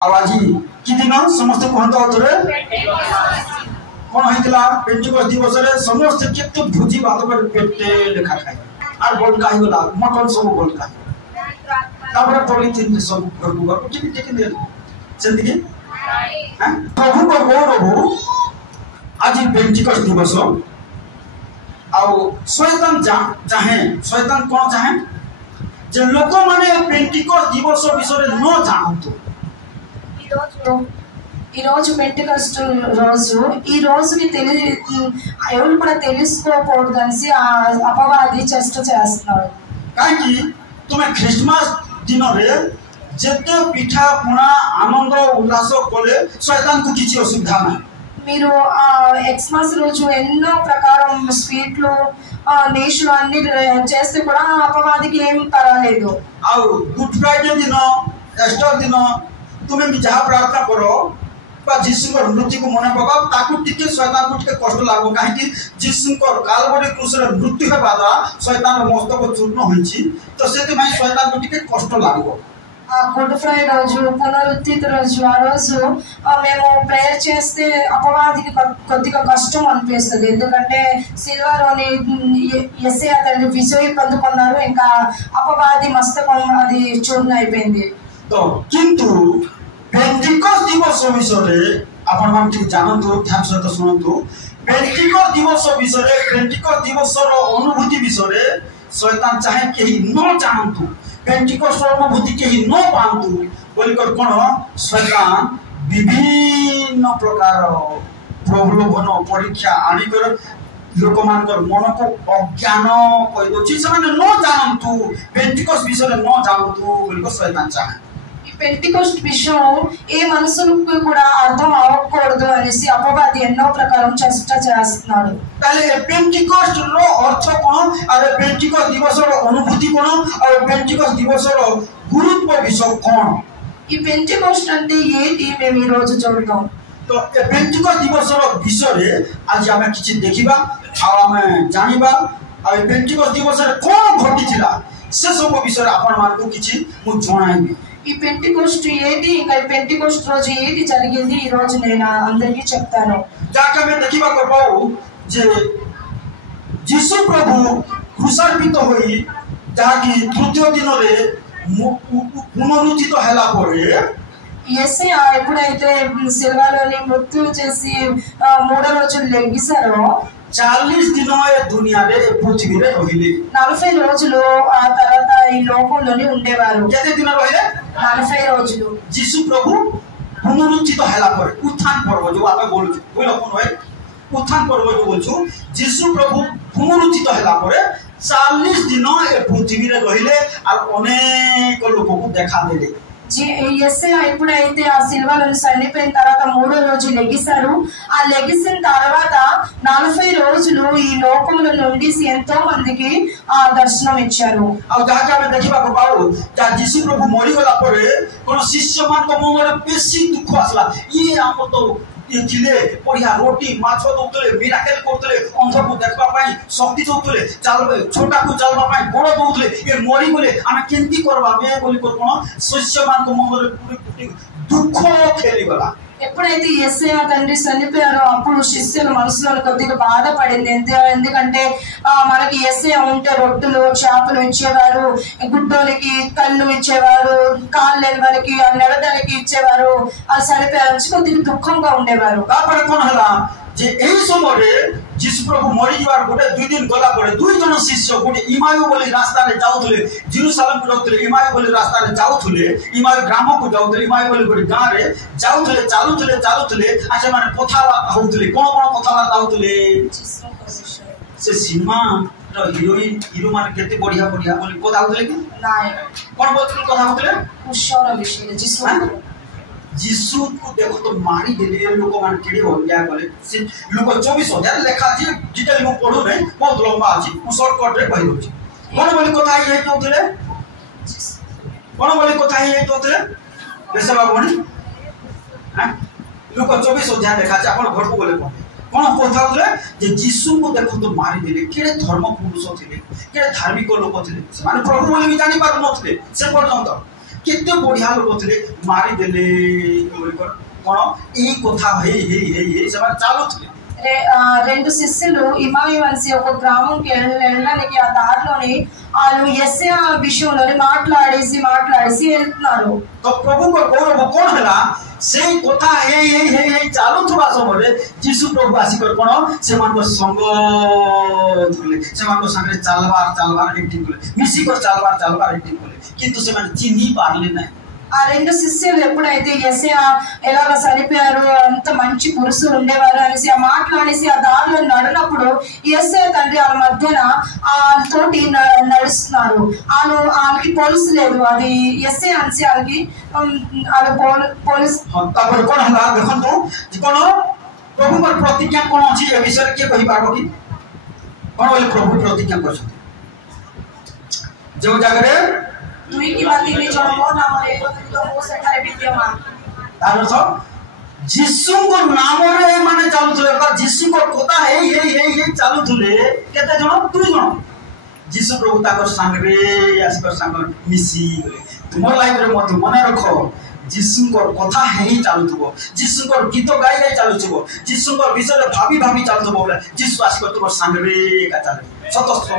आज कि दिन समस्त कहते कौन होता पेंटिकस्ट दिवस समस्त केते भोजी भात पेटे लेखा खाए आर बलका ही गला मटन सब बलका तापर पॉलिथिन सब घर को घर टिक टिक दे सेंति हैं प्रभु को गौरव आज पेंटिकस्ट दिवस आउ शैतान चाहे शैतान कौन चाहे जे लोक माने पेंटिकस्ट दिवस विषय न जानतु ఈ రోజు పెంటికస్ట్ రోజు ఈ రోజుని ఎవరు కూడా తెలుసుకోకూడదు అనేసి ఆ అపవాది చేష్ట చేస్తున్నాడు కాకి तुम ख्रिस्टमास दिन रे जेते पिठा पुणा आनंद उल्लास कोले शैतान को किछि असुविधा नाही మీరు ఎక్స్మాస్ రోజు ఎన్నో ప్రకారం స్వీట్లు నేషులు అన్ని చేస్తే కూడా అపవాదికి ఏం పర్వాలేదు ଆଉ गुड फ्राइडे दिन एस्टर दिन तुम भी जहाँ प्रार्थना करो जीशु मृत्यु को मन पकाओ ताकू टिके शैतान को टिके कष्ट लागो कहीं जीशु कालवरी क्रूस मृत्यु हेबा द्वारा शैतान मस्तक चूर्ण होइछि तो से शैतान को टिके कष्ट लागो గుడ్ ఫ్రైడే రోజు పునరుత్థిత రోజు ఆ రోజు మేము ప్రేయర్ చేస్తే అపవాదికి కొద్దిగా కష్టం అనిపిస్తుంది ఎందుకంటే సిల్వలోని యేసయ్య తండ్రి విజయం పొందుకున్నారు ఇంకా అపవాది మస్తకం అది చూర్ణ అయిపోయింది तो किंतु पेंटिकस्ट दिवस विषय आपण मान ठीक जानतु ध्यान सहित सुनतु पेंटिकस्ट दिवस विषय पेंटिकस्ट दिवस अनुभूति विषय शैतान चाहे केही न जानतु पेंटिकस्ट अनुभूति केही न पांतु बोलिकर कोन शैतान विभिन्न प्रकार प्रलोभन परीक्षा आनिकर लोक मानकर मन को अज्ञान कहि दो छी से न जानतु पेंटिकस्ट विषय न जानतु बोलिकर शैतान चाहे పెంటికోస్ట్ విషయం ఏ మనసులకు కూడా అర్థం అవ్వకూడదు అనేసి అపవాది ఎన్నో ప్రకారం చేష్ట చేస్తున్నాడు তাহলে পেন্টিকস্ট रो अर्थ कोन और पेंटिकस्ट दिवस रो अनुभूति कोन और पेंटिकस्ट दिवस रो गुरुत्व विषय कोन ఈ పెంటికోస్ట్ అంటే ఏంటి మేము ఈ రోజు చూద్దాం तो ए पेंटिकस्ट दिवस रो विषय आज हम किछि देखिबा आ हम जानिबा आ पेंटिकस्ट दिवस रे कोन घटिथिला से सब विषय आपण मान को किछि मु जणाइबी ఈ పెంటికోస్ట్ ఏంటి ఇంకా ఈ పెంటికోస్ట్ రోజు ఏంటి జరిగింది ఈ రోజు నేను అందరికీ చెప్తాను जाके में देखिबा करबाऊ जे यीशु प्रभु क्रूसार्पित होई जाकी तृतीय दिन रे पुनरुत्थित हैला परे యేసయ్య ఎప్పుడైతే సిల్వలోని మృత్యు చేసి మూడో రోజు లెగిసారో 40 दिन ये दुनिया रे पृथ्वी रे रहिले 40 రోజులు ఆ తర్వాత ఈ లోకంలోనే ఉండేవారు केते दिन रहिले 40 రోజులు यीशु प्रभु पुनरुत्थित हैला पर उत्थान पर्व जो आबे बोलछु बोलो कोन होय उत्थान पर्व जो बोलछु यीशु प्रभु पुनरुत्थित हैला पर 40 दिन ए पृथ्वी रे रहिले और अनेक लोक को देखा देले యేసయ్య ఎప్పుడైతే ఆ సిల్వలను చనిపోయిన తర్వాత మూడో రోజు లెగిసారు ఆ లెగిసిన తర్వాత 40 రోజులు ఈ లోకంలో నుండి ఎంతో మందికి ఆ దర్శనం ఇచ్చారు ଆଉ ଯାହାକି ଆମେ ଦେଖିବାକୁ ପାଉ ଯୀଶୁ ପ୍ରଭୁ ମରିଗଲା ପରେ କଣ ଶିଷ୍ୟମାନଙ୍କ ମନରେ ବେଶୀ ଦୁଃଖ ଆସିଲା ଇଏ ଆମ ତ ये थिले बढ़िया रोटी माछ दउतले मिराकल करतले अंध को देखबा पाई शक्ति दउतले चालबे छोटा को चालबा पाई बड़ दउतले ये मरि गले आमे केंती करबा बे बोली कोन शिष्य मान को मन रे दुख खेली गला ఎప్పుడైతే యేసయ్య తండ్రి చనిపోయారో అప్పుడు శిష్యుల మనసులో కొద్దిగా బాధపడింది ఎందుకంటే మనకి యేసయ్య ఉంటే రొట్టెలు చేపలు ఇచ్చేవారు గుడ్డోలకి కళ్ళు ఇచ్చేవారు కాళ్ళు లేని వారికి నడవడానికి ఇచ్చేవారు ఆ చనిపోయారు కొద్దిగా దుఃఖంగా ఉండేవారు तापर कोन हला जे एही समय यीशु प्रभु मरि जवार गोटे 2 दिन गला पड़े 2 जन शिष्य गोटे इमायु बोली रास्ता रे जाउथले जेरूशलेम को जाउथले इमायु बोली रास्ता रे जाउथले इमायु ग्राम को जाउथले इमायु बोली गोटे गां रे जाउथले चालुथले आसे माने कथा होउथले कोन कथा होउथले से सिनेमा रो हीरोइन हीरो माने केते बढ़िया बढ़िया बोली कथा होउथले कि नाही कोन बोलथले कथा होउथले कुशल विषय यीशु को देखो तो मारी देले लोक मान केडी हो गया बोले से लोक 24,000 लेखा जी डिटेल में पढो नै बहुत लंबा अछि उ शॉर्टकट रे कहि दोछि कोन बोली कथा हे तोथले कोन बोली कथा हे तोथले बेसे बाबूनी हां लोक 24,000 लेखा छै अपन घर को बोले कोन कथा होले जे यीशु को देखो तो मारी देले केडे धर्म पुरुष थिले केडे धार्मिक लोक थिले माने प्रभु बोली भी जानि पार नथिले से पर्यंत केते बढ़िया लोक थे मारिदेले कौन यही कथा से चलुले రెండు శిష్యులు ఇమాయి వలసి ఒక గ్రామంకి వెళ్ళడానికి ఆ దారిలోని వాళ్ళు యెషయా విషయంలోని మాట్లాడేసి వెళ్తున్నారు. तो प्रभु को गौरव कौन है से कथा हे चलुवा समय जीशु प्रभु आसिक कौन से संग संगे चलबार एक्टिंग कले मिसिक चलबार एक्टिंग कले किंतु से चिन्ह पारले ना ఆ రెండు శిష్యులు ఎప్పుడైతే యెషయా ఎలాగ చనిపోయారు అంత మంచి పురుషులు ఉండేవారు అనేసి ఆ మాట్లాడేసి ఆ దారిలో నడినప్పుడు యెషయా తండ్రి వాళ్ళ మధ్యన తోటి నడుస్తున్నారు. వాళ్ళకి పోలీసు లేదు అది యెషయా అనేసి వాళ్ళకి పోలీసు प्रभु प्रतिज्ञा कौन अच्छी ए विषय किए कही पार कि कौन बोले प्रभु प्रतिज्ञा कर जो जगह दुई किंवा तीन जण मो नामरे तो मो सेठारे विद्यमान तार सब जीसु को नाम रे माने चालुथले अर्थात जीसु को कथा हे चालुथले केते जण दुई जण जीसु प्रभु ताको संग रे आसकर संग मिसी गले तुमर लाइफ रे मत मने रखो जीसु को कथा हे चालुथबो जीसु को गीत गाई चालुथबो जीसु को विषय भाभी चालुथबो बोले जीसु आसकर तुमर संग रे का चाले सतस्त्र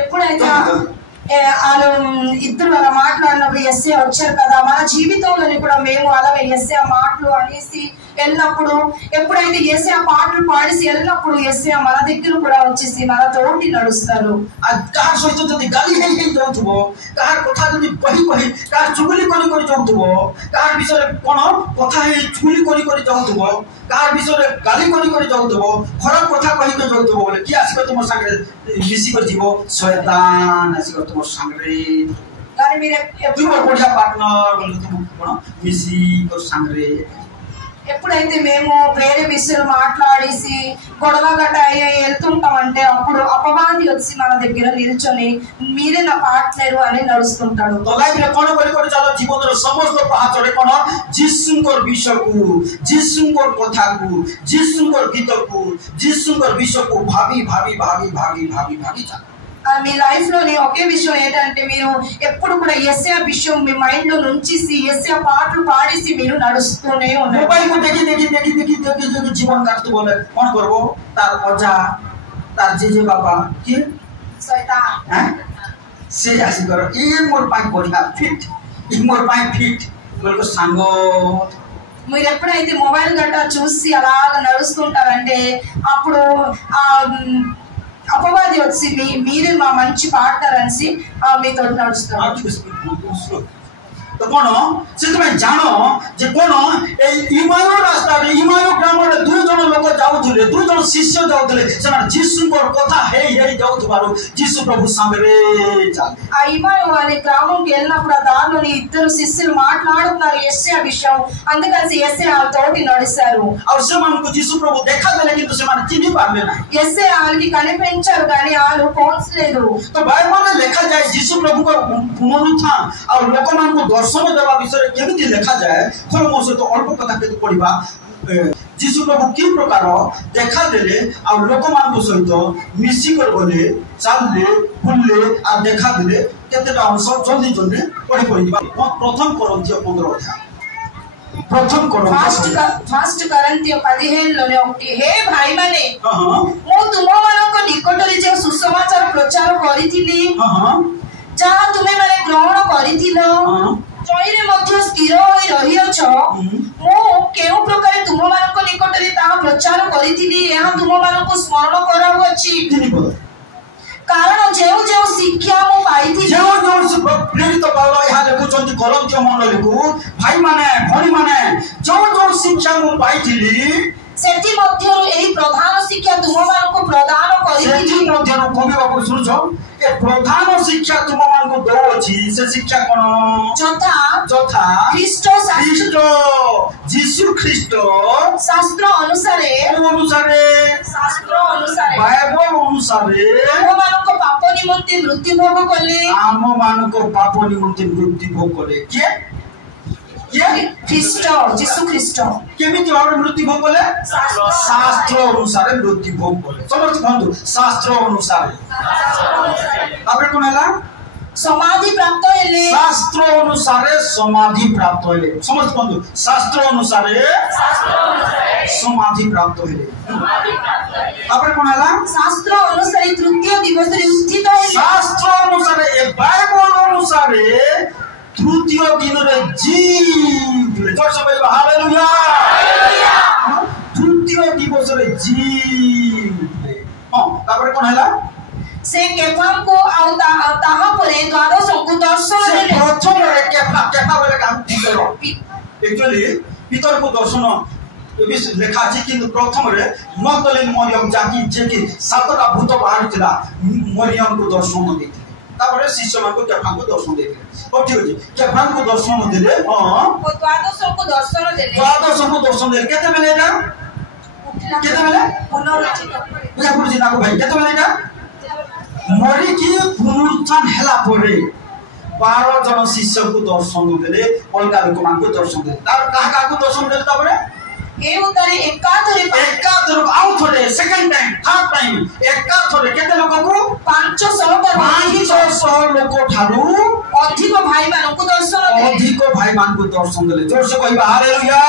ఎప్పుడైతే వాళ్ళు ఇద్దరు అలా మాట్లాడినప్పుడు యెషయా వచ్చారు కదా. మన జీవితంలోని కూడా మేము అలాగే యెషయా మాటలు అనేసి వెళ్ళినప్పుడు ఎప్పుడైతే యెషయా పాటలు పాడేసి వెళ్ళినప్పుడు యెషయా మన దగ్గర కూడా వచ్చేసి మన తోటి నడుస్తారు. କାହାର ସହିତ ଯଦି ଗାଳି ହେଇ ଯାଉଥିବ କାହାର କଥା ଯଦି କହି କାହାର ଚୁଗୁଲି କରି ଯାଉଥିବ କାହାର ବିଷୟରେ କଣ କଥା ହେଇ ଚୁଗୁଲି କରି ଯାଉଥିବ କାହାର ବିଷୟରେ ଗାଳି କରି ଯାଉଥିବ ଖରାପ କଥା କହିକି ଯାଉଥିବ ବୋଲେ କିଏ ଆସିବ ତୁମ ସାଙ୍ଗରେ ମିଶିକରି ଯିବ ଶୟତାନ ଆସିବ ତୁମ ସାଙ୍ଗରେ కానీ మీరు ତୁମ ବଢିଆ ପାର୍ଟନର ବୋଲେ ତୁମ କଣ ମିଶିକରି ସାଙ୍ଗରେ ఎప్పుడైతే మేము వేరే విషయాలు మాట్లాడేసి గొడవ గట్ట వెళ్తుంటామంటే అప్పుడు అపవాది వచ్చి మన దగ్గర నిల్చొని మీరే నా పార్ట్నర్ అని నడుస్తుంటాడు. জীবনের সমস্ত পাহাড়ে কোন যিশুঙ্কর বিষয়কু যিশুঙ্কর কথাকু যিশুঙ্কর গীতকু যিশুঙ্কর বিষয়কু ভাবি চাল మీ లైఫ్ లోని ఒకే విషయం ఏంటంటే మీరు ఎప్పుడు కూడా యెషయా విషయం మీ మైండ్ లో నుంచి యెషయా పాటలు పాడేసి మీరు నడుస్తూనే ఉన్నారు. মোবাইল को देखी जीवन काटते बोले कौन करबो तार अजा तार जेजे बाबा के शैतान हैं से आसी कर ए मोर पाई बढ़िया फिट ई मोर पाई फिट बोल को सांगो మీరు ఎప్పుడైతే మొబైల్ గట్ట చూసి అలాగ నడుస్తుంటారంటే అప్పుడు अपवादी వచ్చి మీరే మా మంచి పార్ట్నర్ అనేసి మీతో నడుస్తారు. तो कौन से तुम जान जे कौन इमायो रास्ता इमायो ग्राम दुई जन लोक जाऊले दुई जन शिष्य जाऊले जीशु कथा हे जाऊबार जीशु प्रभु संगे ఆ ఇమాయో అనే గ్రామంకి వెళ్ళినప్పుడు ఆ దారిలోని ఇద్దరు శిష్యులు మాట్లాడుతున్నారు యెషయా విషయం. అందుకని యెషయా తోటి నడిచారు. और से मन को जीशु प्रभु देखा देले किंतु से मन चिन्ह पारले ना యెషయా వాళ్ళకి కనిపించారు కానీ వాళ్ళు పోల్చలేదు. तो बाइबल में लिखा जाए जीशु प्रभु को पुनरुत्थान और लोक मान को दर्शन देवा विषय केमिति लिखा जाए खोल मो से तो अल्प कथा के पढ़िबा जीशु प्रभु कि प्रकार देखा देले और लोक मान को सहित मिसी कर बोले चलले फुलले आ देखा देले केतेटा अंश जल्दी पढ़ी प्रथम कोरिन्थियो 15 अध्याय फास्ट करन्थियो 15 लोने ఒకటి హే भाई माने ମୁଁ ତୁମମାନଙ୍କ ନିକଟରେ ଯେ ସୁସମାଚାର ପ୍ରଚାର କରିଥିଲି ଯାହା ତୁମେ ମାନେ ଗ୍ରହଣ କରିଥିଲ ଜୟରେ ମଧ୍ୟ ସ୍ଥିର ହୋଇ ରହିଅଛ ମୁଁ କେଉଁ ପ୍ରକାର ତୁମମାନଙ୍କ ନିକଟରେ ତାହା ପ୍ରଚାର କରିଥିଲି ଏହା ତୁମମାନଙ୍କୁ ସ୍ମରଣ କରାଉଅଛି. କାରଣ ଯେଉଁ ଯେଉଁ ଶିକ୍ଷା ମୁଁ ପାଇଥିଲି ପ୍ରେରିତ ପାଉଲ ଏହା ଲେଖୁଛନ୍ତି କରନ୍ଥୀୟ ମଣ୍ଡଳୀକୁ ଭାଇ ମାନେ ଭଉଣୀ ମାନେ ଯେଉଁ ଶିକ୍ଷା ମୁଁ ପାଇଥିଲି ସେଠି ମଧ୍ୟରୁ ଏହି ପ୍ରଧାନ ଶିକ୍ଷା ତୁମମାନଙ୍କୁ ପ୍ରଦାନ କରିଥିଲି. ସେଠି ମଧ୍ୟରୁ କବି ବାବୁ ଶୁଣୁଛ ଏ ପ୍ରଧାନ ଶିକ୍ଷା ତୁମମାନଙ୍କୁ ଦଉଅଛି ସେ ଶିକ୍ଷା କଣ ଯଥା ଖ୍ରୀଷ୍ଟ ଯୀଶୁ ଖ୍ରୀଷ୍ଟ ଶାସ୍ତ୍ର ଅନୁସାରେ ବାଇବଲ ଅନୁସାରେ ଆମମାନଙ୍କ ପାପ ନିମନ୍ତେ ମୃତ୍ୟୁ ଭୋଗ କଲେ କିଏ ଖ୍ରୀଷ୍ଟ ଯୀଶୁ ଖ୍ରୀଷ୍ଟ केमिति भाव मृत्यु भोग कले शास्त्र अनुसार मृत्यु भोग कले समस्त बंधु शास्त्र अनुसार तापर कोन हला समाधि प्राप्त हेले शास्त्र अनुसार समाधि प्राप्त हेले समस्त बंधु शास्त्र अनुसार समाधि प्राप्त हेले तापर कोन हला शास्त्र अनुसार तृतीय दिवस रे उत्थित हेले शास्त्र अनुसार ए बाइबल अनुसार तृतीय दिन रे जीव तो सब हालेलुया तृतीय दिवस रे जीव हां तापर कोन हला से केफाम को ताहा परे द्वादश को दर्शन देले प्रथम रे केफा बोले काम दिलो एक्चुअली पितर को दर्शन एबिस लेखा अछि कि प्रथम रे मगदलिन मरियम जाकी जे कि सातटा भूत बाहर थिला मरियम को दर्शन देथिले तापर शिष्य मान को केफा को दर्शन देथिले ओ ठीक अछि केफा को दर्शन देले हां को द्वादश को दर्शन देले केते बेले ना केते बेले पुनरुत्थित बुझा पड़ुछि ना को भाई केते बेले ना मरी की पुनरुत्थान हेला परे 12 जन शिष्य को दर्शन देले अलगा लोक मान को दर्शन देले तार काहा को दर्शन देले तापरे ए उतारे एकाधरे आउ थोड़े सेकंड टाइम थर्ड टाइम एकाधरे केते लोक को 500 लोक ठारू अधिक भाई मान को दर्शन देले जोर से कहबा हालेलुया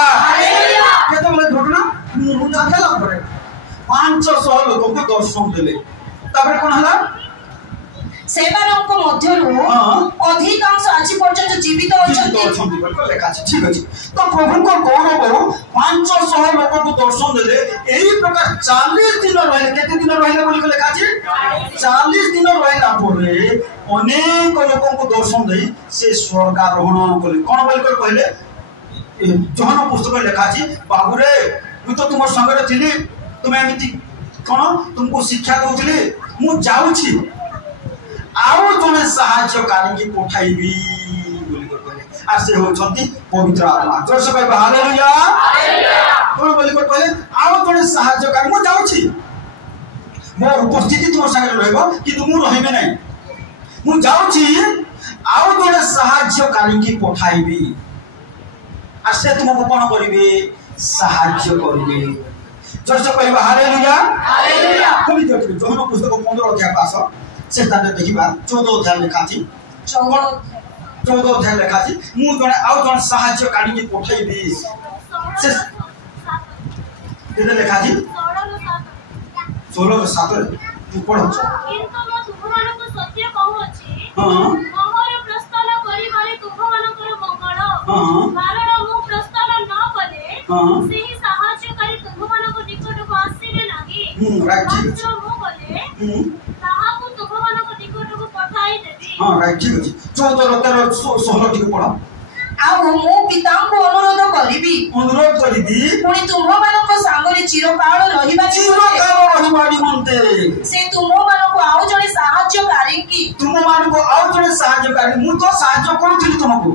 केते बोले घटना पुनरुत्थान हेला परे 500 लोक को दर्शन देले तापर कोन हला सेवानक मध्यरु अधिकांश आज पर्यंत जीवित अछंती बिल्कुल लेखा छै ठीक अछि तो प्रभु को कोन हो 500 लोक को दर्शन देले एही प्रकार 40 दिन रहले केते दिन रहले बोली को लेखा छै 40 दिन रहला परे अनेक लोक को दर्शन देई से स्वर्गारोहण कले कोन बोली को कहले जोहन पुस्तक लेखा छै बाबू रे मु तो तुम संगरे थिली तुमे एमिति कोन तुमको शिक्षा दउथिले मु जाउ छी आउ जने सहायकारी की पठाइबी बोली को कहले आ से होछंती पवित्र आत्मा जोर से कहबा हालेलुया कोन बोली को कहले आउ जने सहायकारी मु जाउ छी मोर उपस्थिति तुम संगे रहबो कि तुम रहिबे नै मु जाउ छी आउ जने सहायकारी की पठाइबी आ से तुमको कोन करिवे सहाय्य करिवे जोर से कहबा हालेलुया कोन देखि जोहन पुस्तक 15 अध्याय पास से ताने देखिबा 14 अध्याय लेखा छी 14 अध्याय लेखा छी मु जने आउ जने सहाय्य काढी के पठाइबी से केते लेखा छी 16 7 तू पढ किंतु म तुमମାନଙ୍କୁ सत्य कहू अछि हां मोहर प्रस्थान करिबारे तुमମାନଙ୍କର मंगल कारण मु प्रस्थान न कले सेही सहाय्यकारी तुमମାନଙ୍କ निकटକୁ ଆସିବେ नाही राइट मु कले ताहाକୁ तुमମାନଙ୍କ निकटକୁ पठाई देबी हां राइट ठीक अछि 14 13 16 टिके पढ आ मो पिता को अनुरोध करिबी पुनी तुमମାନଙ୍କ संगरे चिरकाल रहिबा निमंते से तुमମାନଙ୍କୁ आउ जणे सहाय्यकारी की तुमମାନଙ୍କୁ आउ जणे सहाय्यकारी मु तो सहाय्य करथिली तुमको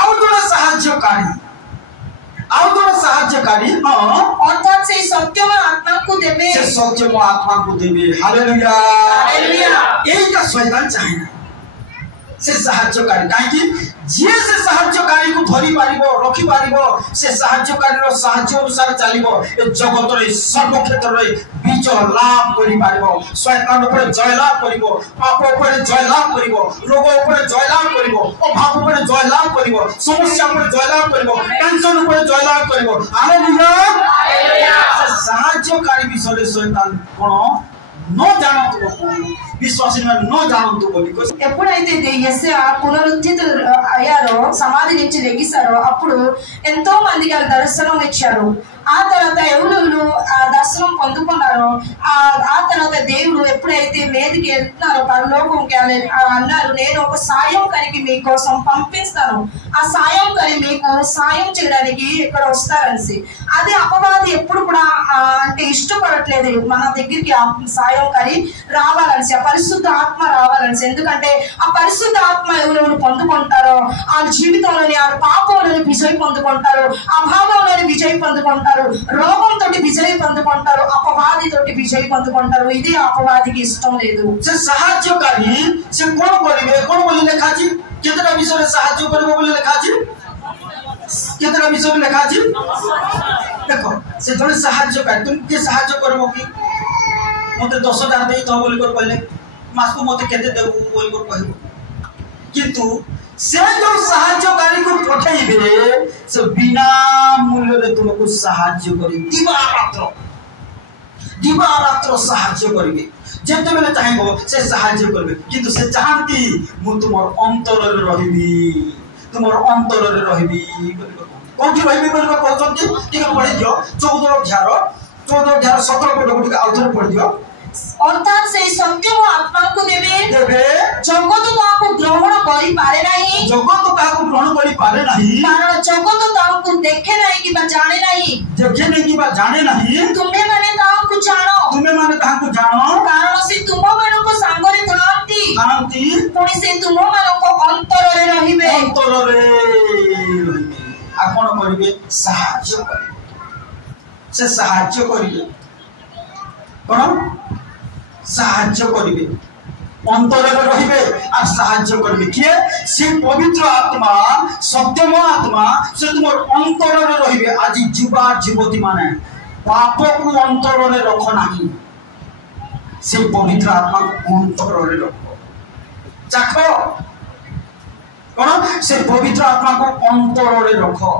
आउ जणे सहाय्यकारी हां अर्थात से सत्यम आत्मा को देबे हालेलुया एई का शैतान चाहिए से सहाय्यकारी काहे जे से सहाय्यकारी को धरि पारिबो रखि पारिबो से सहाय्यकारी रो सहाय्य अनुसार चलिबो ए जगत रे सर्व क्षेत्र रे विजय लाभ करि पारिबो शैतान ऊपर जय लाभ करिबो पाप ऊपर जय लाभ करिबो रोग ऊपर जय लाभ करिबो अभाव ऊपर जय लाभ करिबो समस्या ऊपर जय लाभ करिबो टेंशन ऊपर जय लाभ करिबो हालेलुया से सहाय्यकारी विषय शैतान कोन न जानतो विश्वासी न जानतो बोली को ఎప్పుడైతే యేసయ్య పునరుత్థిత అయ్యారో సమాధి నుంచి లెగిసారో అప్పుడు ఎంతో మందికి దర్శనం ఇచ్చారు ఆ తర్వాత ఎవరు ఆ దర్శనం పొందుకున్నారో ఆ తర్వాత దేవుడు ఎప్పుడైతే మీదకి వెళ్తున్నారో పరలోకంకి అన్నారు నేను ఒక సాయంకారికి మీకోసం పంపిస్తాను ఆ సాయంకారి మీకు సాయం చేయడానికి ఇక్కడ వస్తారని అదే అపవాది ఎప్పుడు కూడా అంటే ఇష్టపడట్లేదు మన దగ్గరికి ఆ సాయంకారి రావాలని పరిశుద్ధ ఆత్మ రావాలని ఎందుకంటే ఆ పరిశుద్ధ ఆత్మ ఎవరెవరు పొందుకుంటారో ఆ జీవితంలోని ఆ పాపంలోని విజయం పొందుకుంటారు అభావంలోని విజయం పొందుకుంటారు రోగంతో విజయం పొందుకుంటారు అపవాదితో విజయం పొందుకుంటారు ఇది అపవాదికి ఇష్టం లేదు సహాయకారి से कोन करिवे कोन बोली लेखा छी केतरा विषय रे सहाय्य करबो बोली लेखा छी केतरा विषय रे लेखा छी देखो से जने सहाय्यकारी तुम के सहाय्य करबो की मते 10,000 देई तो बोली कर कहले मास को मते केते देबो बोली कर कहबो किंतु से जो साहाय्यकारी को पठाइबे से बिना मूल्य रे तुमको साहाय्य करी दिवा रात्र साहाय्य करिवे जेते बेले चाहेबो से साहाय्य करबे किंतु से चाहंती मु तुमर अंतर रे रहिबी तुमर अंतर रे रहिबी कोठी रहिबी बोल कहचंती ठीक पढि दियो 14 अध्याय 17 पद गुटी आउथर पढि दियो अर्थात से सत्य को आत्मा को देवे जगत ताको ग्रहण करि पारे नाही जगत ताको ग्रहण करि पारे नाही कारण जगत ताको देखे नाही कि बा जाने नाही देखे नहीं कि बा जाने नहीं तुमे माने ताको जानो कारण से तुम मानो को सांगरे थांती पुणी से तुम मानो को अंतर रे रहिबे आपण करिवे साहाय्य करिवे से साहाय्य करिवे कोन साहाय्य करिवे अंतर रे रहिबे आ साहाय्य करिवे किए से पवित्र आत्मा सत्यम आत्मा से तुमर अंतर रे रहिबे आज जीवा जीवती माने पाप को अंतर रे रख नाही से पवित्र आत्मा को अंतर रे रखो चाखो कोन से पवित्र आत्मा को अंतर रे रखो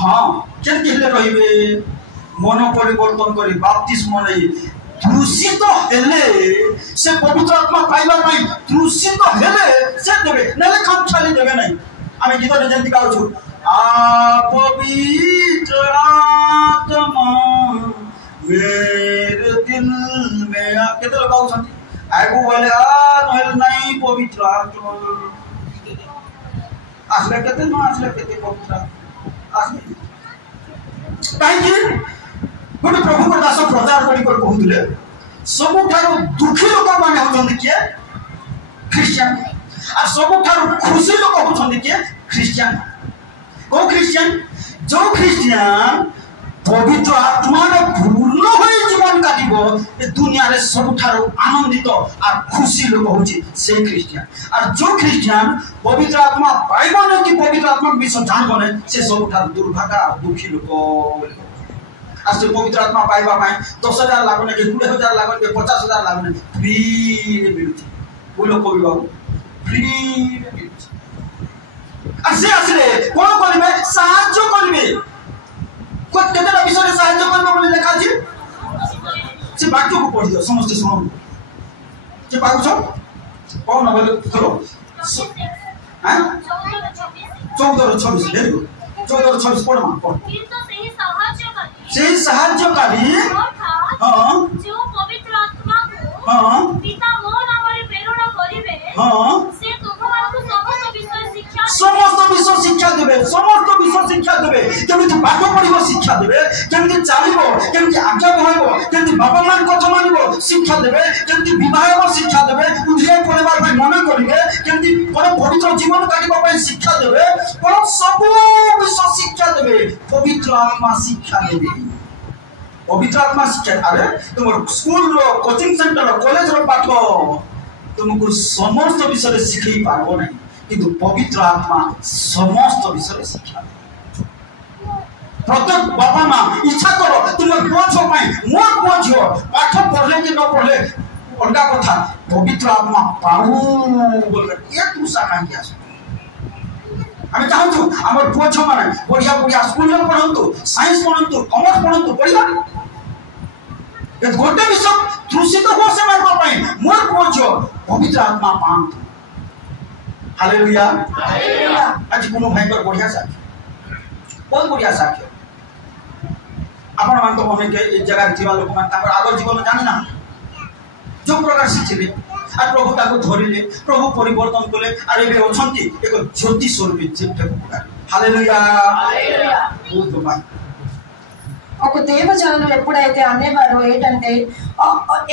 हां केन केले रहिबे मन परिवर्तन करी बाप्तिस्म नै दूषित हेले से पवित्र आत्मा पाइबा नै दूषित हेले से देबे नले काम छाली देबे नै आमे गीत ने जंती गाउछु आ पवित्र आत्मा मेरे दिल में केते गाउ छथि आगु बोले आ नहल नै पवित्र आत्मा आसले केते न आसले केते पवित्र आसले काहे गोटे प्रभु को दास प्रचार करी कर कहउतले सबुठारो दुखी लोक माने होचंदी के क्रिश्चियन आ सबुठारो खुशी लोक होचंदी के क्रिश्चियन को क्रिश्चियन जो क्रिश्चियन पवित्र आत्मा रे पूर्ण होई जीवन काटिबो ए दुनिया रे सबुठारो आनंदित आ खुशी लोक होची से क्रिश्चियन आ जो क्रिश्चियन पवित्र आत्मा पाइबो न कि पवित्र आत्मा विषय जानबो न से सबुठारो दुर्भागा दुखी लोक आज पवित्र आत्मा पाइबा पाए 10,000 लागने के 20,000 लागने के 50,000 लागने फ्री रे मिलुची बोलो कवि बाबू फ्री रे मिलुची आसे आसले कोन करबे साहाय्य करबे को केतेटा विषय रे साहाय्य करबे बोले लिखा छी से वाक्य को पढ़ियो समस्त सुनो के पाउछ कोन बोले करो हैं 14-26 ले 14-26 पढ़ मा पढ़ से साहाय्यकारी हां जो पवित्र आत्मा को हां पिता मोह नाम रे प्रेरण करिवे हां से तुमको समस्त विषय शिक्षा देबे केमिति पाठ पढिबो शिक्षा देबे केमिति चालिबो केमिति आज्ञा बहाइबो केमिति बाबा मान कथा मानिबो शिक्षा देबे केमिति विवाहको शिक्षा देबे उद्धार परिवार भाई मन करिवे केमिति कोन पवित्र जीवन काटिबो पय शिक्षा देबे कोन सब विषय शिक्षा देबे पवित्र आत्मा शिक्षा देबे पवित्र आत्मा शिक्षा अरे तुम स्कूल रो कोचिंग सेंटर रो कॉलेज रो पाठ तुमको समस्त विषय शिखई पारबो नहीं किंतु पवित्र आत्मा समस्त विषय शिक्षा प्रत्येक बाबा मां इच्छा करो तुम पुओ छो पाई मोर पुओ छो पाठ पढ़ले कि न पढ़ले अलगा कथा पवित्र आत्मा पाऊ बोल ये तू साकां के आस हम चाहू हमर पुओ छो माने बढ़िया स्कूल में पढ़ंतु साइंस पढ़ंतु कॉमर्स पढ़ंतु बढ़िया ए गोटे विषय दूषित हो से मारबा पाई मोर पुओ छो पवित्र आत्मा पान हालेलुया हालेलुया आज कोनो भाई पर बढ़िया साथी बहुत बढ़िया साथी आपण मान तो मने के ए जगह जीवा लोक मान ताकर आगर जीवन जानि ना जो प्रकार शिखिले आ प्रभु ताको धरिले प्रभु परिवर्तन कले अरे बे अछंती एक ज्योति स्वरूप चित्त पुकार हालेलुया हालेलुया बहुत भाई ఒక దేవజనులు ఎప్పుడైతే అనేవారు ఏంటంటే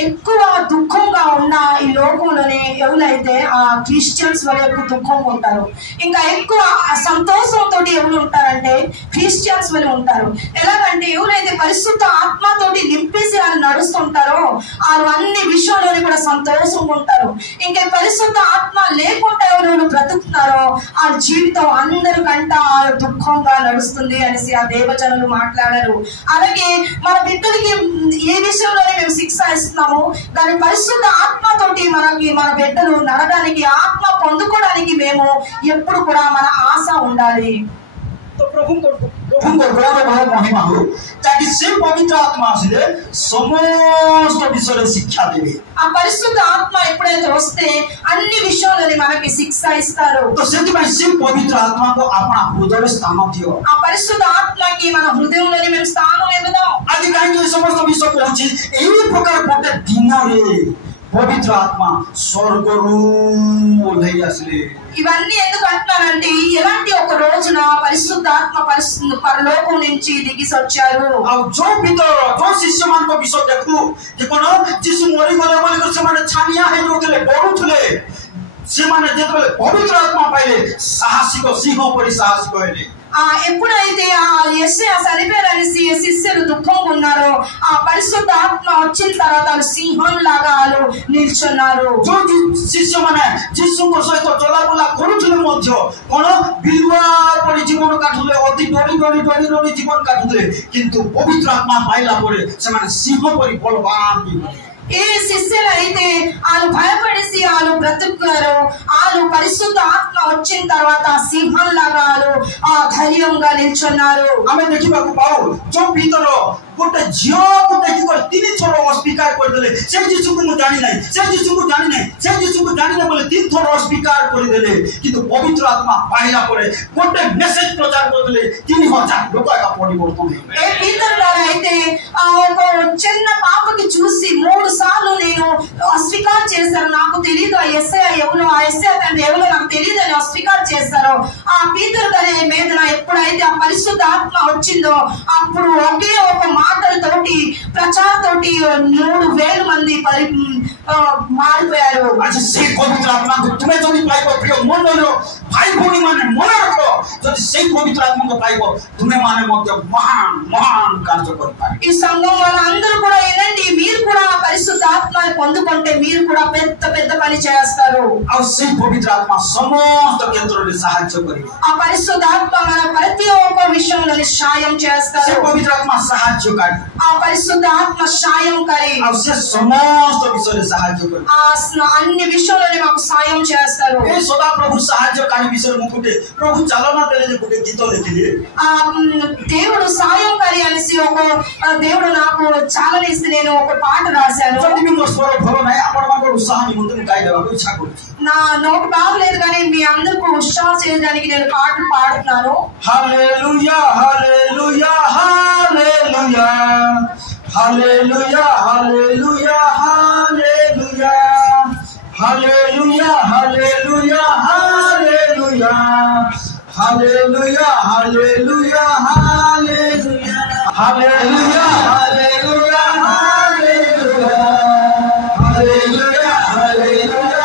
ఎక్కువ దుఃఖంగా ఉన్న ఈ లోకంలోనే ఎవరైతే ఆ క్రిస్టియన్స్ వల్ల ఎక్కువ దుఃఖంగా ఉంటారు ఇంకా ఎక్కువ సంతోషంతో ఎవరు ఉంటారంటే క్రిస్టియన్స్ వల్ల ఉంటారు ఎలాగంటే ఎవరైతే పరిశుద్ధ ఆత్మతోటి నింపేసి వాళ్ళు నడుస్తుంటారో వాళ్ళు అన్ని విషయంలోనే కూడా సంతోషంగా ఉంటారు ఇంకా పరిశుద్ధ ఆత్మ లేకుండా ఎవరు బ్రతుకుతున్నారో ఆ జీవితం అందరికంట దుఃఖంగా నడుస్తుంది అనేసి ఆ దేవజనులు మాట్లాడారు అలాగే మన బిడ్డలకి ఏ విషయంలోనే మేము శిక్ష ఇస్తున్నాము, దాని పరిశుద్ధ ఆత్మతోటి మన బిడ్డలు నడడానికి, ఆత్మ పొందుకోవడానికి మేము ఎప్పుడు కూడా మన ఆశ ఉండాలి. पवित्र आत्मा समस्त विषय शिक्षा देवे ఆ పరిశుద్ధ ఆత్మ ఎప్పుడైతే వస్తే అన్ని విషయాలని మనకి శిక్ష ఇస్తారు. तो से पवित्र आत्मा को अपना हृदय स्थान दियो. ఆ పరిశుద్ధ ఆత్మకి మన హృదయంలోని మేము స్థానం ఇవ్వదాం. అది కాని समस्त विषय पहुंची एई प्रकार गोटे दिन रे पवित्र आत्मा स्वर्गरू ओल्है आसले. ఇవన్నీ ఎందుకు అంటున్నానంటే ఎలాంటి ఒక రోజున పరిశుద్ధాత్మ పరలోకం నుంచి దిగిసి వచ్చారు. जो भीतर जो शिष्य मान को विषय देखु जे कोन जीसु मरि गले बोले से माने छानिया है जोतले बडुथले से माने जेतले पवित्र आत्मा पाइले साहसी को सिंह परि साहसी कहले. ఎప్పుడైతే ఆ యేసయ్య చనిపోయారనేసి శిష్యులు దుఃఖంగా ఉన్నారో ఆ పరిశుద్ధ ఆత్మ వచ్చిన తర్వాత వాళ్ళు సింహం లాగా వాళ్ళు నిల్చున్నారు. जो शिष्य माने जीसु को सहित चलाबुला करूथले मध्य कोन बिलुआ परि जीवन काटुले अति डरी जीवन काटुले किंतु पवित्र आत्मा पाइला परे से माने सिंह परि बलवान बिलुआ. ఏ శిష్యులు అయితే వాళ్ళు భయపడేసి వాళ్ళు బ్రతుకున్నారు, వాళ్ళు పరిశుద్ధ ఆత్మ వచ్చిన తర్వాత సింహం లాగా వాళ్ళు ధైర్యంగా నిల్చున్నారు. आमे देखिबाकु पाऊ जो भीतर गोटे झियो को देखि कर तीन थोर अस्वीकार कर देले से जीसु को जानि नै से जीसु को जानि नै से जीसु को जानि नै बोले तीन थोर अस्वीकार कर देले किंतु पवित्र आत्मा पाइला परे गोटे मेसेज प्रचार कर देले 3000 लोक का परिवर्तन हे. ఏ పీతరులో అయితే ఒక చిన్న పాపకి చూసి 3 సార్లు నేను అస్వీకారం చేశాను, నాకు తెలియదు ఆ యేసయ్య ఎవరో, ఆ యేసయ్య తండ్రి ఎవరో నాకు తెలియదు అని అస్వీకారం చేశారు. ఆ పీతరు అనే మీద ఎప్పుడైతే ఆ పరిశుద్ధ ఆత్మ వచ్చిందో అప్పుడు ఒకే ఒక మాటలతోటి ప్రచారంతోటి 3000 మంది మారిపోయారు. अच्छा से पवित्र आत्मा को तुम्हें जो भी पाइबो प्रिय मंडल भाई भौणी माने मन रखो जदि से पवित्र आत्मा को पाइबो तुम्हें माने मध्य महान महान कार्य कर पाए. ఈ సంఘం వాళ్ళందరూ కూడా ఏనండి, మీరు కూడా పరిశుద్ధ ఆత్మని పొందుకుంటే మీరు కూడా పెద్ద పెద్ద పని చేస్తారు. और से पवित्र आत्मा समस्त केंद्र रे सहायता करी. ఆ పరిశుద్ధ ఆత్మ మన ప్రతి ఒక్క విషయంలో సాయం చేస్తారు. से पवित्र आत्मा सहायता करी. ఆ పరిశుద్ధ ఆత్మ సాయం కరి. और से समस्त विषय रे सहायता करी. అన్ని విషయాలలో మాకు సాయం చేస్తారు. ए सदा प्रभु सहायकारी विषय मुकुटे प्रभु चालना देले जे गुटे गीत लिखिले దేవుడు సాయం కరి అనేసి ఒక దేవుడు నాకు చాలన ఇస్తే నేను ఒక పాట రాశాను. जदि मी स्वर भलो नै आपण माको उत्साह निमंत्रण गाइ देबाको इच्छा करूछि. నా నోట్ బాగలేదు కానీ మీ అందరికీ ఉత్సాహం చేయడానికి నేను పాటలు పాడుతున్నాను. Hallelujah hallelujah hallelujah hallelujah hallelujah hallelujah hallelujah hallelujah hallelujah hallelujah hallelujah hallelujah hallelujah hallelujah hallelujah hallelujah hallelujah hallelujah hallelujah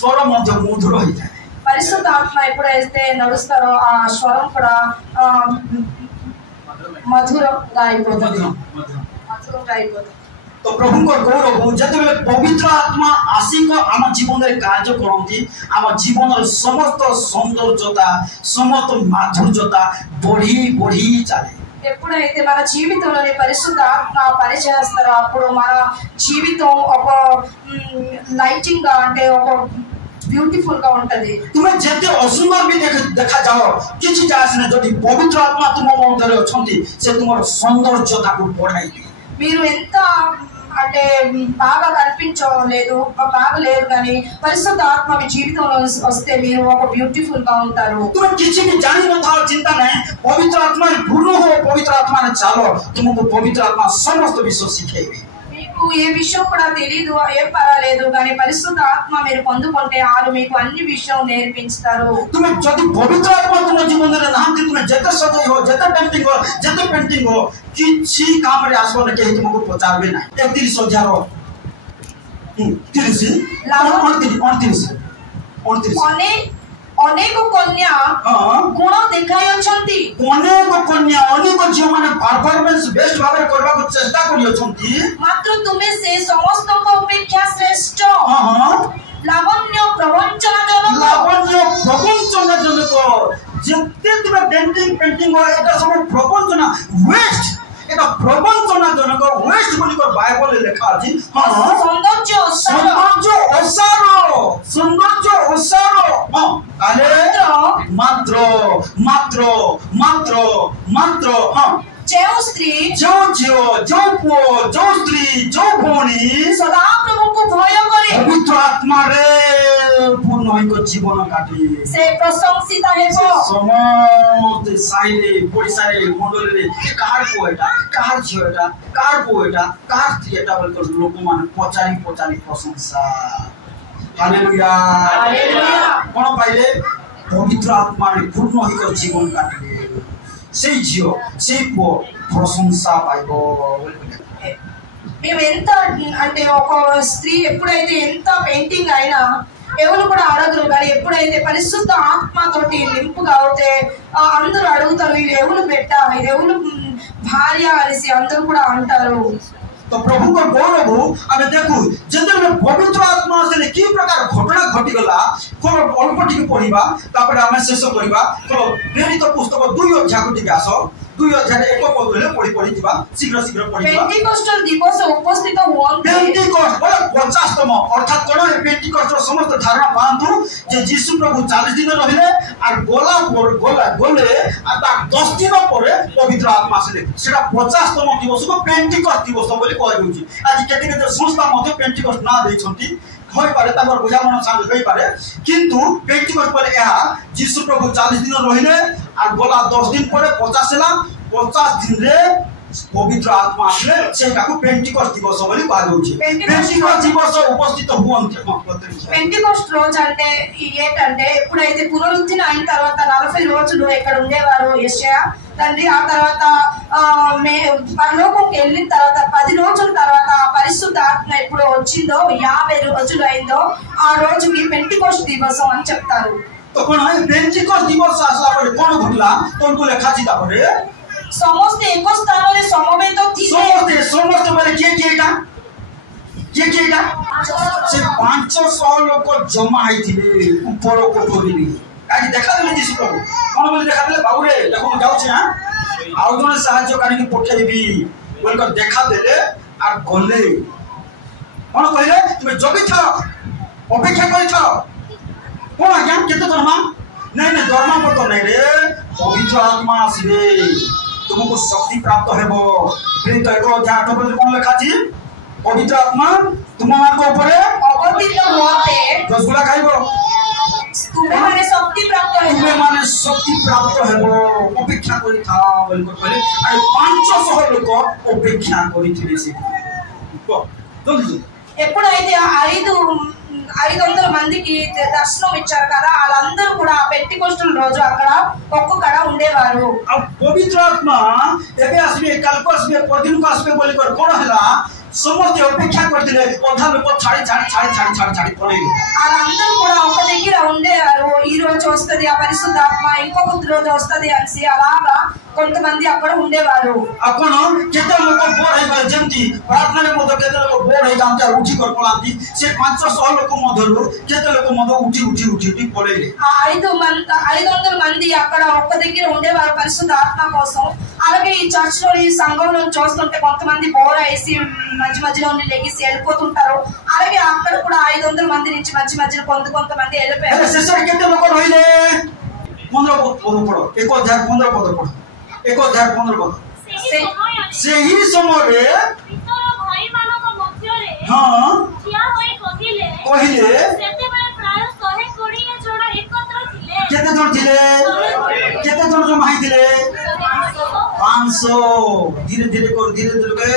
స్వర మధ్య మధుర అయితాయి. పరిశుద్ధ ఆత్మ ఎప్పుడైతే నడుస్తారో ఆ స్వరం కూడా మధురంగా అయిపోతుంది. तो प्रभु को गौरव जितेबाला पवित्र आत्मा आसिक आम जीवन में कार्य करती आम जीवन समस्त सौंदर्यता समस्त माधुर्यता बढ़ी बढ़ी चले. ఎప్పుడైతే మన జీవితంలోని పరిశుద్ధ ఆత్మ పరిచయిస్తారో అప్పుడు మన జీవితం ఒక లైటింగ్ గా అంటే ఒక ब्यूटीफुल का ఉంటది. तुम्हें जेते असुंदर भी देखा जाओ किछि जासने जदि पवित्र आत्मा तुम मध्य अछंती से तुमर सौंदर्यता को बढ़ाइबे. మీరు ఎంత అంటే బాగా కనిపించలేదు బాగలేదు కానీ పరిశుద్ధ ఆత్మ మీ జీవితంలో వస్తే మీరు ఒక బ్యూటిఫుల్ గా ఉంటారు. तुम किछि भी जानि न था चिंता नहीं पवित्र आत्मा पूर्ण हो पवित्र आत्मा ने चालो तुमको पवित्र आत्मा समस्त विषय सिखाइबे. మీకు ఏ విషయం కూడా తెలియదు ఏం పర్వాలేదు కానీ పరిశుద్ధ ఆత్మ మీరు పొందుకుంటే ఆరు మీకు అన్ని విషయం నేర్పిస్తారు. तुम्हें जदि पवित्र आत्मा तुम जीवन रे नाहंती तुम्हें जते सजाई हो जते पेंटिंग हो किछि काम रे आसो न केहि तुमको पचारबे ना. 31,000 ଅନେକ କନ୍ୟା ଗୁଣ ଦେଖାଇ ଅଛନ୍ତି. ଅନେକ କନ୍ୟା ଅନେକ ଝିଅ ମାନେ ପରଫରମାନ୍ସ ବେଷ୍ଟ ଭାବରେ କରିବାକୁ ଚେଷ୍ଟା କରି ଅଛନ୍ତି ମାତ୍ର ତୁମେ ସେ ସମସ୍ତଙ୍କ ଅପେକ୍ଷା ଶ୍ରେଷ୍ଠ. ଲାବଣ୍ୟ ପ୍ରବଞ୍ଚନାଜନକ ଯେତେ ତୁମେ ପେଣ୍ଟିଂ ଏଟା ସବୁ ପ୍ରବଞ୍ଚନା ୱେଷ୍ଟ এটা প্রবঞ্চনাজনক ওয়েস্ট বলি বাইবেলে লেখা আছে. সৌন্দর্য ওসার মাত্র মাত্র মাত্র মাত্র ଯେଉଁ ସ୍ତ୍ରୀ ଯେଉଁ ଝିଅ ଯେଉଁ ପୁଅ ଯେଉଁ ସ୍ତ୍ରୀ ଯେଉଁ ଭଉଣୀ ସଦା ପ୍ରଭୁଙ୍କୁ ଭୟ କରେ ପବିତ୍ର ଆତ୍ମାରେ ପୂର୍ଣ୍ଣ ହୋଇକ ଜୀବନ କାଟେ ସେ ପ୍ରଶଂସିତ ହେବ. ସମସ୍ତେ ସାହିରେ ପଡ଼ିଶାରେ ମଣ୍ଡଳୀରେ କାହାର ପୁଅ ଏଟା କାହାର ଝିଅ ଏଟା କାହାର ପୁଅ ଏଟା କାହାର ସ୍ତ୍ରୀ ଏଟା ବୋଲି ଲୋକମାନେ ପଚାରି ପଚାରି ପ୍ରଶଂସା. ହାଲେଲୁୟା. କ'ଣ ପାଇଲେ? ପବିତ୍ର ଆତ୍ମାରେ ପୂର୍ଣ୍ଣ ହୋଇକ ଜୀବନ କାଟିଲେ সেই ঝিও সেই পুଅ ప్రశంసా পাইব. మేము ఎంత అంటే ఒక స్త్రీ ఎప్పుడైతే ఎంత పెయింటింగ్ అయినా ఎవరు కూడా అడగరు కానీ ఎప్పుడైతే పరిశుద్ధ ఆత్మతోటి నింపుగా అవుతే అందరూ అడుగుతారు ఇది ఎవరు పెట్ట ఇది ఎవరు భార్య అనేసి అందరూ కూడా అంటారు. तो प्रभु को गौरव आम देखु जिते पवित्र आत्मा से कि प्रकार घटना घटीगला अल्प टी पढ़ा आम शेष करवा प्रेरित पुस्तक 2 अध्याय को आस 2 अध्याय 1 पद पढ़ी पढ़ी शीघ्र शीघ्र पेंटिकोस्टल दिवस उपस्थित हुअन्ते. पेंटिकोस्ट बोले 50तम अर्थात कोन पेंटिकोस्ट समस्त धारणा पांतु जे यीशु प्रभु 40 दिन रहिले और गोले आ 10 दिन परे पवित्र आत्मा आसिले सेटा 50तम दिवस को पेंटिकोस्ट दिवस बोली कहउछि. आज केते संस्था मध्ये पेंटिकोस्ट ना दैछंती होई पारे ताकर बुझामण सामने होई पारे किंतु पेंटिकोस्ट पर यह यीशु प्रभु 40 दिन रहिले और गोला 10 दिन परे 50 ହେଲା 50 दिन रे पवित्र आत्मा आसले सेटाको पेंटिकोस्ट दिवस बोली कहउछि. पेंटिकोस्ट दिवस उपस्थित हुअन्ते. పెంటికోస్ట్ రోజు అంటే ఏంటంటే ఎప్పుడైతే పునరుద్ధరణ అయిన తర్వాత 40 రోజులు ఇక్కడ ఉండేవారు యెషయా తండ్రి. ఆ తర్వాత పరలోకంకి వెళ్ళిన తర్వాత 10 రోజుల తర్వాత పరిశుద్ధ ఆత్మ ఎప్పుడు వచ్చిందో 50 రోజులు అయిందో ఆ రోజుకి పెంటికోస్ట్ దివసం అని చెప్తారు. तो कोन है पेंटिकोस्ट दिवस आसला परे कोन घटला तो उनको लिखा छी तापरे समस्त एक स्थाନରେ ସମବେତ ଥିଲେ. समस्त बोले के एटा से 500 लोक जमा आइथिले ऊपर कोठरी आज देखा देले यीशु प्रभु कोन बोले देखा देले बाबू रे देखो म जाउ छी हां आउ जने सहाय्य करके पठेबी बोल कर देखा देले और गले कोन कहले तुम जगी था अपेक्षा करि था कोन आज्ञा केते दरमा नहीं दरमा पर तो नहीं रे पवित्र आत्मा आसीबे तुमको शक्ति प्राप्त हेबो. प्रेरित 1 अध्याय 8 पद कोन लिखा छी पवित्र आत्मा तुम मानको ऊपर अवतीर्ण होते रसगुल्ला खाइबो तुमे माने शक्ति प्राप्त हेबो अपेक्षा करि था बोल को कहले आ 500 लोक अपेक्षा करिथिले से को जल्दी ఎప్పుడైతే 500 మందికి దర్శనం ఇచ్చారు కదా వాళ్ళందరూ కూడా పెంటికోస్టల్ రోజు అక్కడ ఒక్కొక్కడ ఉండేవారు. अब पवित्र आत्मा एबे आसबे कल को आसबे परदिन को आसबे बोली कर कोन हला समस्त अपेक्षा करते अधा लोक छाड़ी छाड़ी छाड़ी छाड़ी छाड़ी छाड़ी पड़े వాళ్ళందరూ కూడా ఒక దగ్గర ఉండేవారు. ఈ రోజు వస్తది ఆ పరిశుద్ధాత్మ, ఇంకొక రోజు వస్తది అనేసి అలాగా కొంతమంది అక్కడ ఉండేవారు. आपण केते लोक बोर हे गए जेंती प्रार्थना रे मध केते लोक बोर हे जांते उठी कर पलांती से 500 लोक मधरु केते लोक मध उठी उठी उठी उठी पळेले. 500 మంది అక్కడ ఒక్క దగ్గర ఉండేవారు పరిశుద్ధాత్మ కోసం. అలాగే ఈ చర్చ్ లో ఈ సంఘంలో చూస్తుంటే కొంతమంది బోర్ వేసి మధ్య మధ్యలో ఉండి లెగిసి వెళ్ళిపోతుంటారు. అలాగే అక్కడ కూడా 500 మంది నుంచి మధ్య మధ్యలో కొంతమంది వెళ్ళిపోయారు. శేషରେ କେତେ ଲୋକ ରହିଲେ 15 ପଦ ପଢ 1015 ପଦ ପଢ 1015 ପଦ ସେହି ସମୟରେ ପିତର ଭାଇମାନଙ୍କ ମଧ୍ୟରେ ହଁ ଠିଆ ହୋଇ କହିଲେ ସେତେବେଳେ ପ୍ରାୟ 120 ଜଣ ଏକତ୍ର ଥିଲେ. କେତେ ଜଣ ଥିଲେ? କେତେ ଜଣ ଜମା ହେଇଥିଲେ? 500. धीरे धीरे कर धीरे धीरे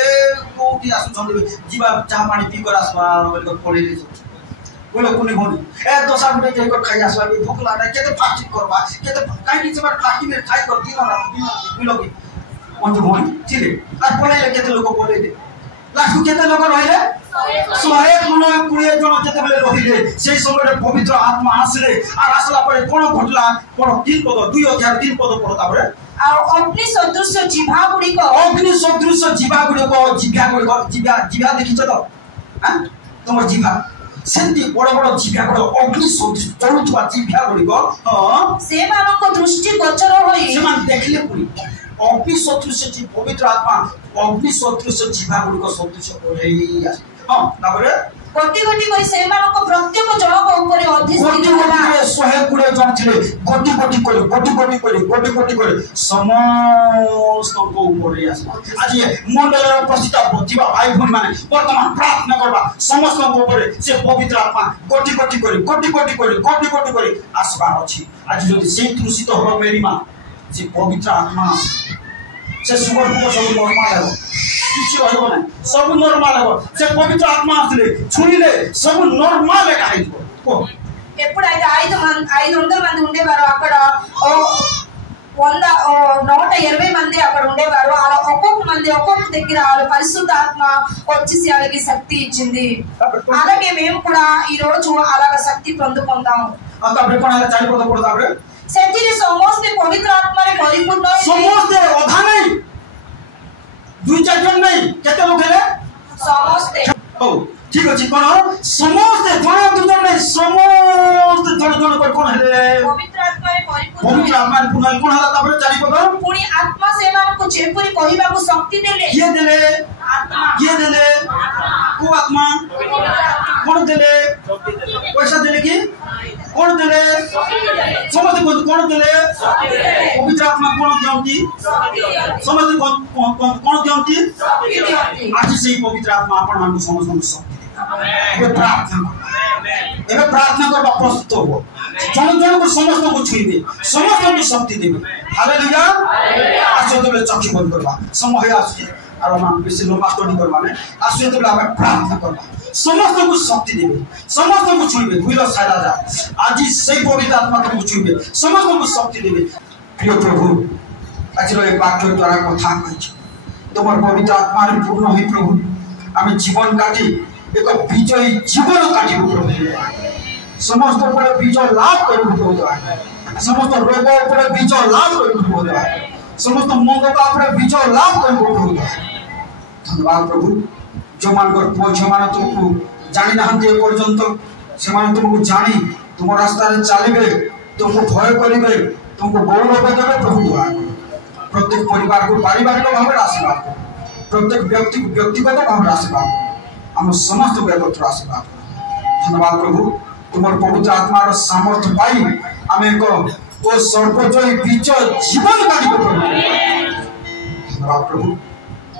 कोठी आसुछंदी जीवा चाह पानी पी कर आसबा बोल कर पळेले बोले कोने होनी ए दोसा गुटे जे कर खाई आसबा भूख लागे केते फास्टिंग करबा केते काई नी से फास्टिंग में खाई कर दिन रात बिलोगी ओंज होनी चिले आ पळेले केते लोक पळेले लास्ट केते लोक रहिले 120 जन जेते बेले रहिले सेही समय पवित्र आत्मा आसले आ आसला परे कोन घटला कोन 3 पद 2 अध्याय 3 पद पढ ताबरे अग्नि सदृश जीवा गुड़िक जीवा देखी तो तुम जीवा सेंती बड़ बड़ जीवा गुड़ अग्नि सदृश चलुवा जीवा गुड़िक से दृष्टि गोचर होई से देखले पुरी अग्नि सदृश पवित्र आत्मा अग्नि सदृश जीवा गुड़िक सदृश हाँ गोटी गोटी कोई सेमानको प्रत्येक जनक ऊपर अधिष्ठित होला 120 जन थिले गोटी गोटी करे समस्त को ऊपर आसबा आज मंडल उपस्थित जीवा भाई भूमि माने वर्तमान प्रार्थना करबा समस्त को ऊपर से पवित्र आत्मा गोटी गोटी करे आसबा अछि आज जदि से दूषित हो मेरी मां से पवित्र आत्मा से सुगर को सब नॉर्मल है किछि रहबो नै सब नॉर्मल है से पवित्र आत्मा आसले छुनिले सब नॉर्मल है काई को ఎప్పుడైతే 500 మంది ఉండేవారు అక్కడ 120 మంది అక్కడ ఉండేవారు. అలా ఒక్కొక్క మంది ఒక్కొక్క దగ్గర పరిశుద్ధ ఆత్మ వచ్చేసి వాళ్ళకి శక్తి ఇచ్చింది. అలాగే మేము కూడా ఈ రోజు అలాగ శక్తి పొందుకుందాము. तापर कोन आला 4 पद पढ तापर सेतिरे समस्त पवित्र आत्मा रे परिपूर्ण समस्त अधा नहीं 2-4 जन नहीं केते लोग हेले समस्त ओ ठीक अछि कोन समस्त जन नहीं समस्त जन पर कोन हेले पवित्र आत्मा रे परिपूर्ण कोन हला तापर 4 पद पुणी आत्मा सेवा को जेपुरी कहिबा को शक्ति देले किए देले को आत्मा कोन देले पैसा देले की कोन देले समस्त कोन देले पवित्र आत्मा कोन दियंती समस्त कोन दियंती आज से पवित्र आत्मा आपण मान समस्त शक्ति दे एबे प्रार्थना करबा प्रस्तुत हो जन को समस्त को छुईबे समस्त को शक्ति देबे हालेलुया आज तो चक्षु बंद करबा समय आसी और हम बेसी लंबा स्टडी करबा ने आज तो हम प्रार्थना करबा समस्त को शक्ति देबे समस्त को छुईबे भूलो सारा जा आज से पवित्र आत्मा को छुईबे समस्त को शक्ति देबे प्रिय प्रभु आज रो एक वाक्य द्वारा कथा कहि तोमर पवित्र आत्मा रे पूर्ण होई प्रभु आमे जीवन काटी एक विजयी जीवन काटी प्रभु समस्त ऊपर विजय लाभ करू प्रभु समस्त रोग ऊपर विजय लाभ करू प्रभु समस्त मंद ऊपर विजय लाभ करू प्रभु धन्यवाद प्रभु जो मानकर पोछ मान तुमको जानि नाहंते पर्यंत से मान तुमको जानी तुम रास्ता रे चलिबे तुमको भय करिबे तुमको गौरव देबे प्रभु प्रत्येक परिवार को पारिवारिक भाव में आशीर्वाद प्रत्येक व्यक्ति को व्यक्तिगत भाव में आशीर्वाद हम समस्त व्यक्ति आशीर्वाद धन्यवाद प्रभु तुमर पवित्र आत्मा रो सामर्थ्य पाई आमे को ओ सर्वजय विजय जीवन काटी प्रभु धन्यवाद प्रभु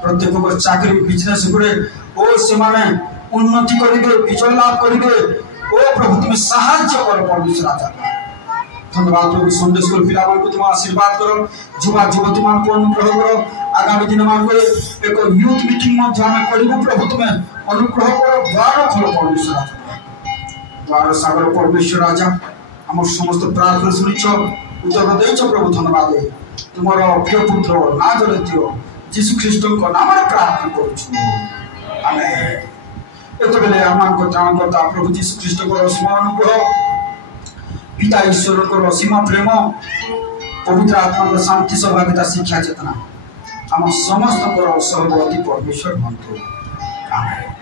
प्रत्येक को चाकरी बिजनेस गुरे ओ से माने उन्नति करिबे विजय लाभ करिबे ओ प्रभु तुम सहायता कर परमेश्वर राजा धन्यवाद प्रभु संडे स्कूल पिला को तुम आशीर्वाद करो युवा युवती मान को अनुग्रह करो आगामी दिन मान को एक यूथ मीटिंग में ध्यान करिबो प्रभु तुम अनुग्रह करो द्वार खोलो परमेश्वर राजा द्वार सागर परमेश्वर राजा हम समस्त प्रार्थना सुनिछ उत्तर देछ प्रभु धन्यवाद तुमरो प्रिय पुत्र नाजरेत यीशु ख्रीष्ट को नाम रे प्रार्थना करू आमेन एतबेले आमान को त्राणकर्ता प्रभु जीशु ख्रीष्ट को स्मरण करो पिता ईश्वर को असीम प्रेम पवित्र आत्मा को शांति सौभाग्यता शिक्षा चेतना आम समस्त सहभागी परमेश्वर बंधु आमेन।